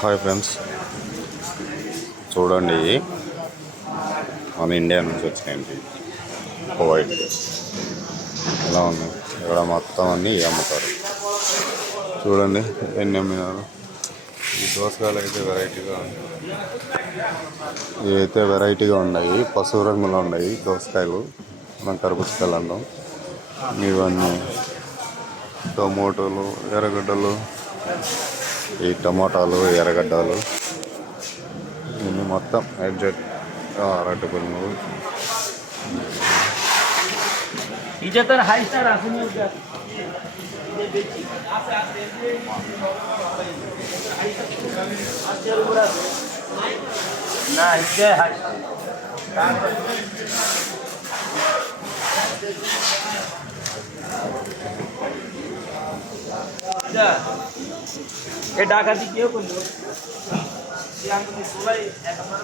Hi friends, చూడండి మన India నుంచి వచ్చినాయండి కువైట్. ఎలా ఉంది ఇక్కడ మొత్తం అన్నీ అమ్ముతారు. చూడండి ఎన్ని అమ్మినారు. ఈ దోసకాయలు అయితే వెరైటీగా ఇవైతే వెరైటీగా ఉన్నాయి. పసుపు రంగులో ఉన్నాయి దోసకాయలు, మనం కరుపుచ్చుకాయలు అంటాం. ఇవన్నీ టమోటాలు, ఎర్రగడ్డలు, ఈ టమాటాలు, ఎర్రగడ్డలు, ఇవన్నీ మొత్తం ఎగ్జాక్ట్ అరటి పళ్ళు. এ ডাকাতি কেউ করলো আমি সবাই একবার